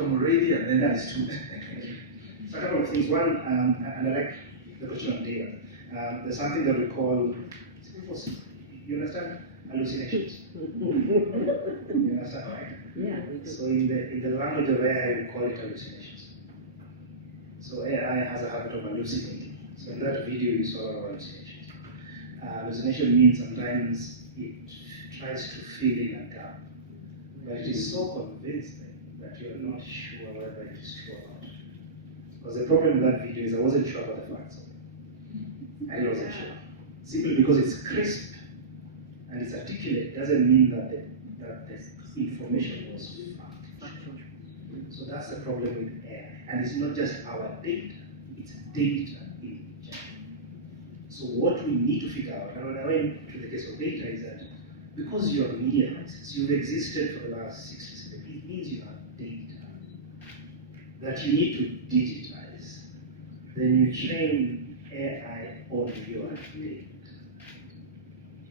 from already and then understood. So a couple of things. One, and I like the question of data. There's something that we call, you understand? Hallucinations. You understand, right? Yeah. So in the language of AI, we call it hallucinations. So AI has a habit of hallucinating. So in that video, you saw hallucinations. Hallucination means sometimes it tries to fill in a gap, but it is so convincing that you are not sure whether it is true or not. Because the problem with that video is I wasn't sure about the facts of it. I wasn't sure. Simply because it's crisp and it's articulate doesn't mean that the information was factual. So that's the problem with AI. And it's not just our data, it's data in general. So what we need to figure out, and when I went to the case of data, is that because you are media houses, you've existed for the last 60 years, it means you have data that you need to digitize. Then you train AI on your data.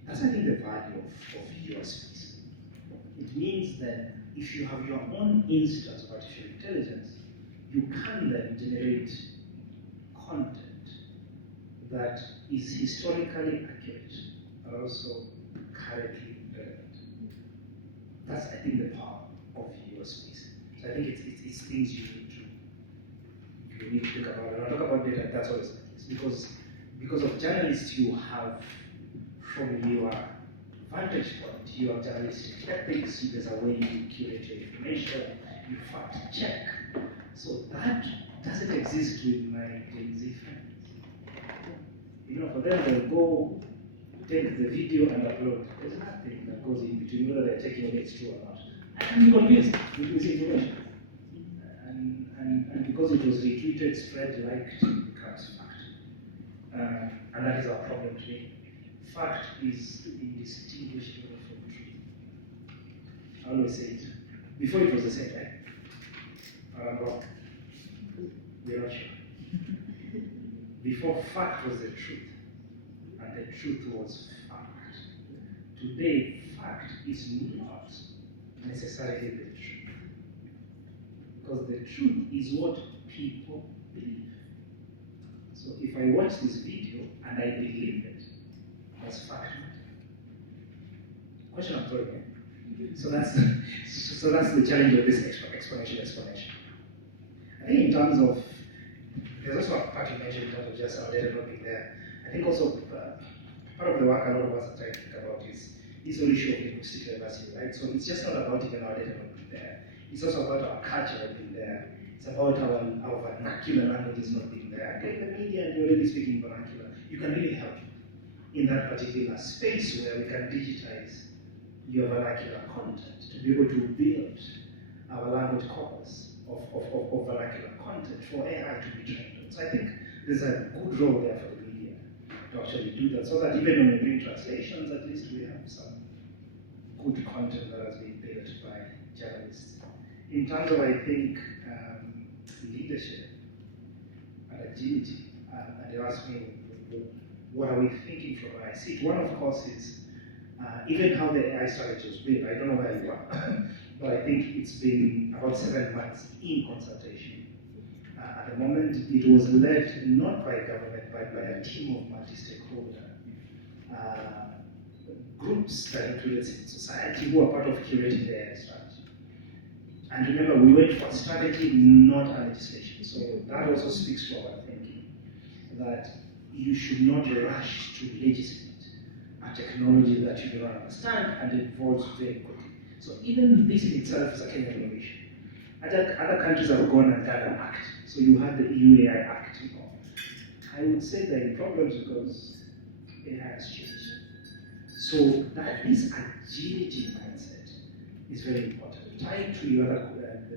That's, I think, the value of your space. It means that if you have your own instance of artificial intelligence, you can then generate content that is historically accurate, but also currently relevant. That's, I think, the power of your space. So I think it's things you need to think about. And I talk about data, that's always like this. Because of journalists, you have, from your vantage point, your journalistic ethics, there's a way you curate your information, you fact check. So that doesn't exist with my Gen Z friends. You know, for them, they'll go take the video and upload. There's nothing that goes in between whether they're checking whether it's true or not. I can be convinced with this information. And because it was retweeted, spread, liked, it becomes fact. And that is our problem today. Fact is indistinguishable from truth. I always say it. Before it was the same, right? I'm wrong. We're not sure. Before fact was the truth, and the truth was fact. Today, fact is not necessarily the truth. Because the truth is what people believe. So if I watch this video and I believe it, that's fact. Question of throwing, eh? So that's the challenge of this exponential explanation. I think in terms of, there's also a part you mentioned in terms of just our data not being there. I think also part of the work a lot of us are trying to think about is this whole issue of linguistic diversity, right? So it's just not about even our data not being there. It's also about our culture not being there. It's about our vernacular languages not being there. Take the media and you're already speaking vernacular. You can really help in that particular space where we can digitize your vernacular content to be able to build our language corpus of vernacular content for AI to be trained on. So I think there's a good role there for the media to actually do that, so that even when we bring translations, at least we have some good content that has been built by journalists. In terms of, I think, leadership and agility, and you asked me, what are we thinking from where I sit? One, of course, is even how the AI strategy was built. I don't know where you are, but I think it's been about 7 months in consultation. At the moment, it was led not by government, but by a team of multi-sectoral groups that included civil society who are part of curating the AI strategy. And remember, we went for strategy, not a legislation. So that also speaks to our thinking, that you should not rush to legislate a technology that you do not understand and it evolves very quickly. So even this in itself is a kind of innovation. Other countries have gone and done an act. So you had the EU AI Act. I would say there are problems because AI has changed. So that this agility mindset is very important. Tied to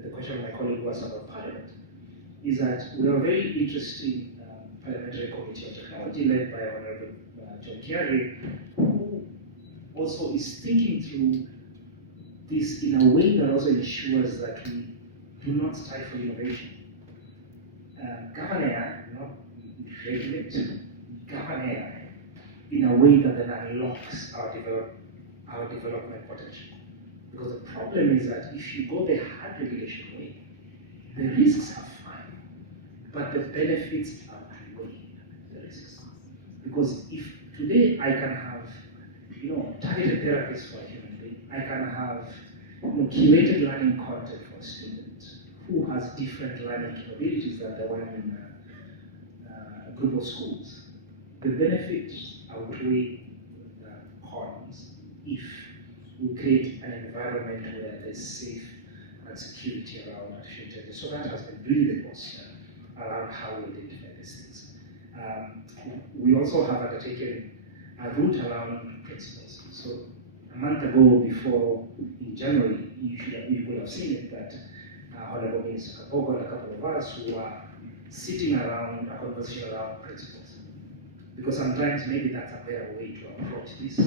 the question my colleague was about Parliament, is that we are a very interesting parliamentary committee on technology led by Honorable John Kerry, who also is thinking through this in a way that also ensures that we do not stifle innovation. Govern AI, not regulate, govern AI in a way that then unlocks our development potential. Because the problem is that if you go the hard regulation way, The risks are fine, but the benefits outweigh the risks. Because if today I can have, targeted therapies for a human being, I can have, curated learning content for a student who has different learning capabilities than the one in a group of schools. The benefits outweigh the cons if we create an environment where there's safe and security around artificial intelligence. So that has been really the concern around how we identify these things. We also have undertaken a route around principles. So a month ago, before in January, you could have seen it that Honorable Minister Kapogo and a couple of us were sitting around a conversation around principles. Because sometimes maybe that's a better way to approach these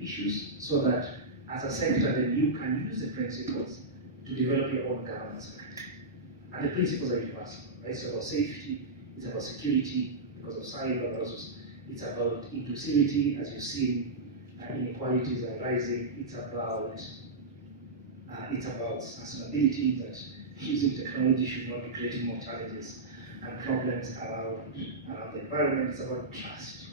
issues, so that as a sector, then you can use the principles to develop your own governance mechanism. And the principles are universal. Right? It's about safety, it's about security because of cyber, but also it's about inclusivity, as you've seen, inequalities are rising. It's about sustainability, that using technology should not be creating more challenges and problems around the environment. It's about trust.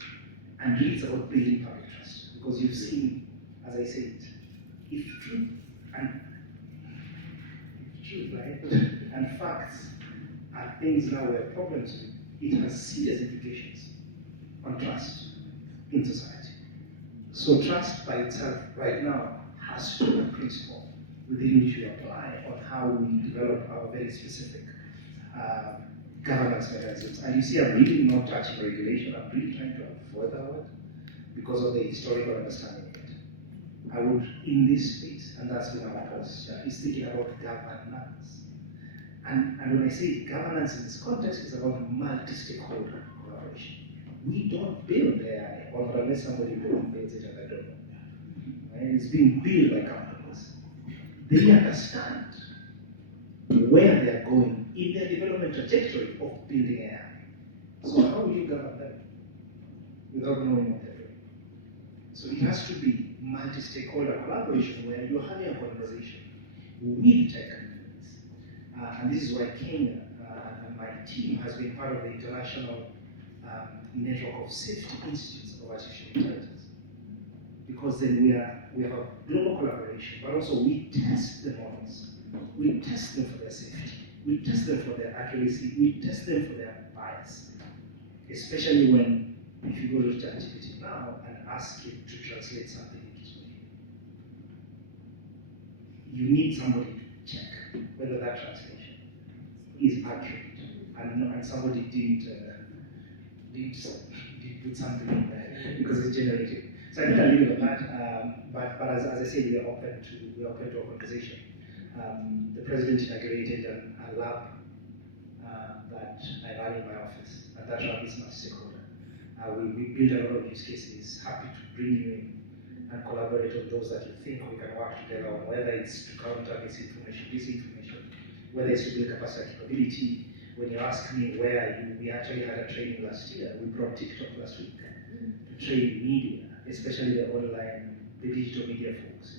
And really it's about building public trust. Because you've seen, as I said, if truth, right, and facts are things now where problems with, it has serious implications on trust in society. So trust by itself right now has to be a principle within which we apply on how we develop our very specific governance mechanisms. And you see, I'm really not touching regulation. I'm really trying to avoid that word because of the historical understanding of it. I would, in this space, and that's been our posture, is thinking about governance. And when I say governance in this context, it's about multi-stakeholder collaboration. We don't build AI, or unless somebody builds it and I don't know. Right? It's being built by companies. They understand where they're going in their development trajectory of building AI. So how will you govern them without knowing what they're doing? So it has to be multi-stakeholder collaboration where you're having a conversation with tech companies. And this is why Kenya and my team has been part of the international network of safety institutes of artificial intelligence. Because then we have a global collaboration, but also we test the models. We test them for their safety. We test them for their accuracy. We test them for their bias. Especially when, if you go to ChatGPT now and ask it to translate something into Swahili, you need somebody to check whether that translation is accurate, and somebody did put something in there because it's generated. So I think I'll leave it at that. But as I said, we are open to a conversation. The president inaugurated a lab that I run in my office, and that lab is multi-stakeholder. We build a lot of use cases. Happy to bring you in and collaborate on those that you think we can work together on, whether it's to counter disinformation, whether it's to build capacity and capability. When you ask me where are you, we actually had a training last year. We brought TikTok last week to train media, especially the online, the digital media folks.